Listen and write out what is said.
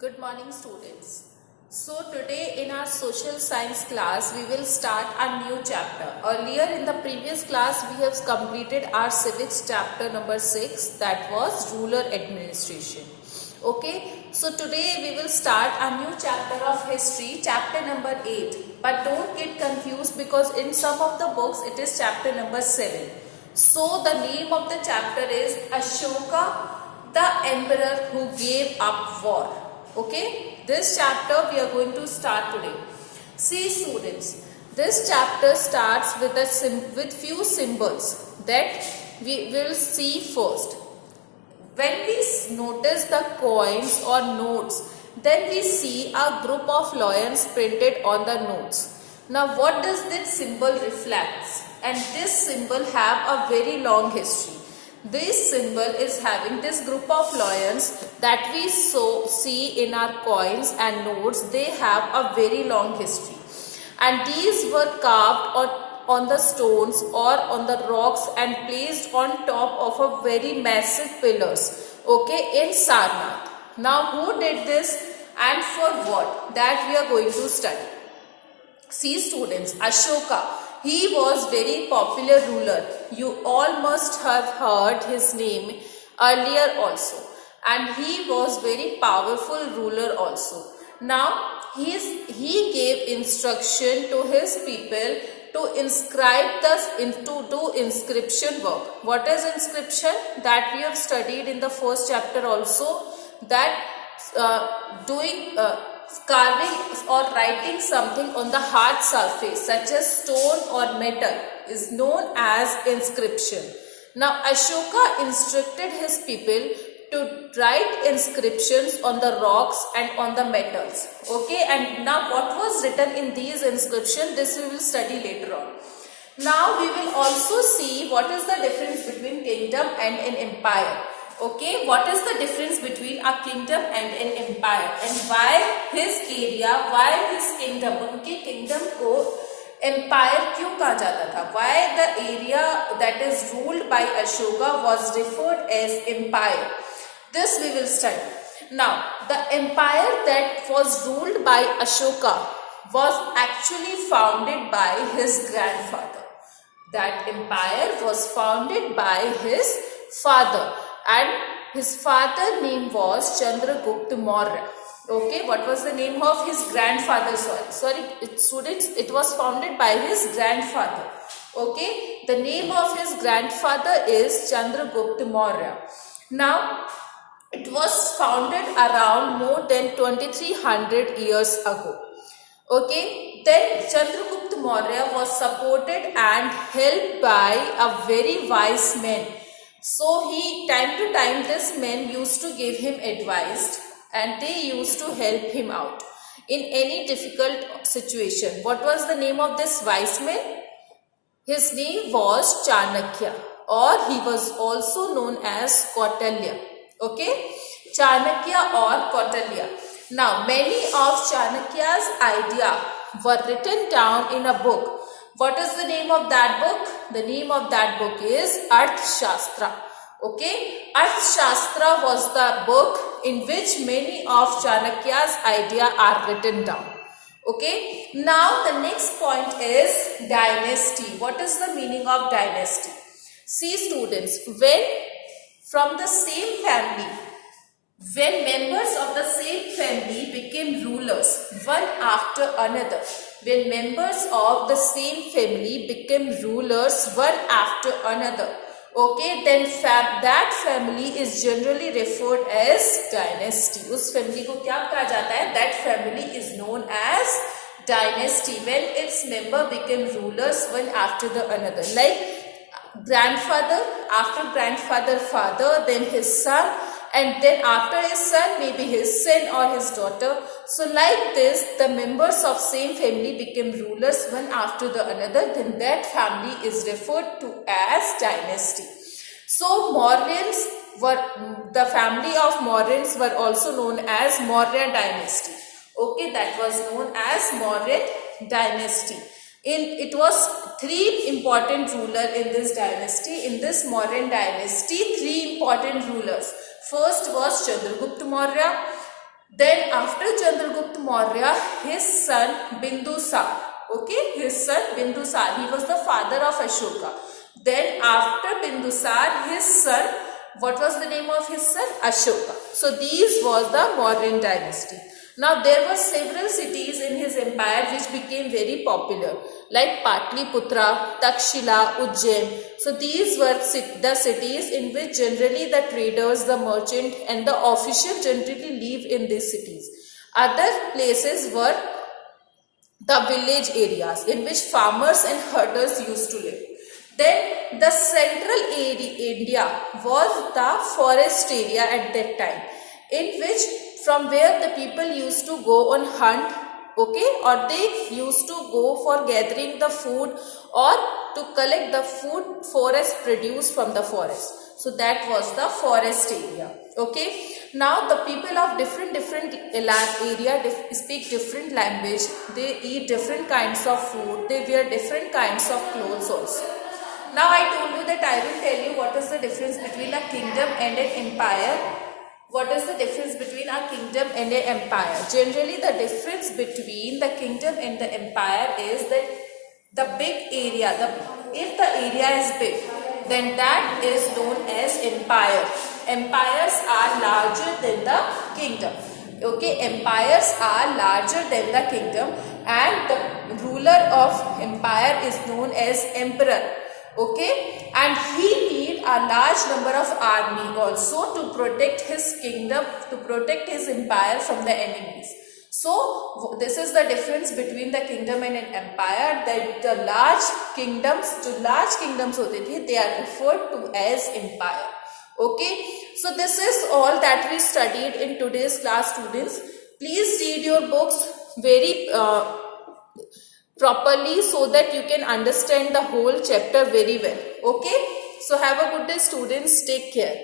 Good morning, students. So today in our social science class we will start a new chapter. Earlier in the previous class we have completed our civics chapter number 6, that was rural administration. Okay, so today we will start a new chapter of history, chapter number 8. But don't get confused because in some of the books it is chapter number 7. So the name of the chapter is Ashoka, the emperor who gave up war. Okay, this chapter we are going to start today. See students, this chapter starts with few symbols that we will see first. When we notice the coins or notes, then we see a group of lions printed on the notes. Now what does this symbol reflect? And this symbol have a very long history. This symbol is having this group of lions that we see in our coins and notes. They have a very long history. And these were carved on the stones or on the rocks and placed on top of a very massive pillars, okay, in Sarnath. Now who did this and for what? That we are going to study. See students, Ashoka, he was very popular ruler. You all must have heard his name earlier also. And he was very powerful ruler also. Now he gave instruction to his people to inscribe to do inscription work. What is inscription? That we have studied in the first chapter also. That carving or writing something on the hard surface such as stone or metal is known as inscription. Now Ashoka instructed his people to write inscriptions on the rocks and on the metals. Okay, and now what was written in these inscriptions, this we will study later on. Now we will also see what is the difference between kingdom and an empire. Okay, what is the difference between a kingdom and an empire, and why his area, why his kingdom, उनके kingdom को empire क्यों कहा जाता था? Why the area that is ruled by Ashoka was referred as empire? This we will study. Now, the empire that was ruled by Ashoka was actually founded by his grandfather. That empire was founded by his father. And his father name was Chandragupta Maurya. Okay, what was the name of his grandfather? Sorry, students, it was founded by his grandfather. Okay, the name of his grandfather is Chandragupta Maurya. Now, it was founded around more than 2300 years ago. Okay, then Chandragupta Maurya was supported and helped by a very wise man. So time to time this man used to give him advice and they used to help him out in any difficult situation. What was the name of this wise man? His name was Chanakya, or he was also known as Kautilya. Okay, Chanakya or Kautilya. Now many of Chanakya's ideas were written down in a book. What is the name of that book? The name of that book is Arthashastra. Okay, Arthashastra was the book in which many of Chanakya's ideas are written down. Okay, now the next point is dynasty. What is the meaning of dynasty? See students, when members of the same family became rulers one after another, when members of the same family became rulers one after another, okay, then that family is generally referred as dynasty. उस family को क्या कहा जाता है? That family is known as dynasty when its member became rulers one after the another. Like grandfather, after grandfather, father, then his son, and then after his son, maybe his son or his daughter. So like this, the members of same family became rulers one after the another, then that family is referred to as dynasty. So the family of Mauryans were also known as Maurya dynasty. Okay, that was known as Maurya dynasty. It was three important rulers in this dynasty. In this Mauryan dynasty, three important rulers. First was Chandragupta Maurya, Then after Chandragupta Maurya, his son Bindusar, okay, his son Bindusar, he was the father of Ashoka. Then after Bindusar, his son, what was the name of his son? Ashoka. So these was the Mauryan dynasty. Now there were several cities in his empire which became very popular, like Patliputra, Takshila, Ujjain. So these were the cities in which generally the traders, the merchant and the official generally live in these cities. Other places were the village areas in which farmers and herders used to live. Then the central area, India was the forest area at that time, in which from where the people used to go on hunt, okay, or they used to go for gathering the food or to collect the food forest produced from the forest. So that was the forest area, okay. Now the people of different area speak different language, they eat different kinds of food, they wear different kinds of clothes also. Now I told you that I will tell you what is the difference between a kingdom and an empire. What is the difference between a kingdom and an empire? Generally the difference between the kingdom and the empire is that the big area, if the area is big, then that is known as empire. Empires are larger than the kingdom. Okay, empires are larger than the kingdom and the ruler of empire is known as emperor. Okay, and he need a large number of army also to protect his kingdom, to protect his empire from the enemies. So this is the difference between the kingdom and an empire, that the large kingdoms होते थे, they are referred to as empire. Okay, so this is all that we studied in today's class, students. Please read your books very properly so that you can understand the whole chapter very well. Okay, so have a good day, students. Take care.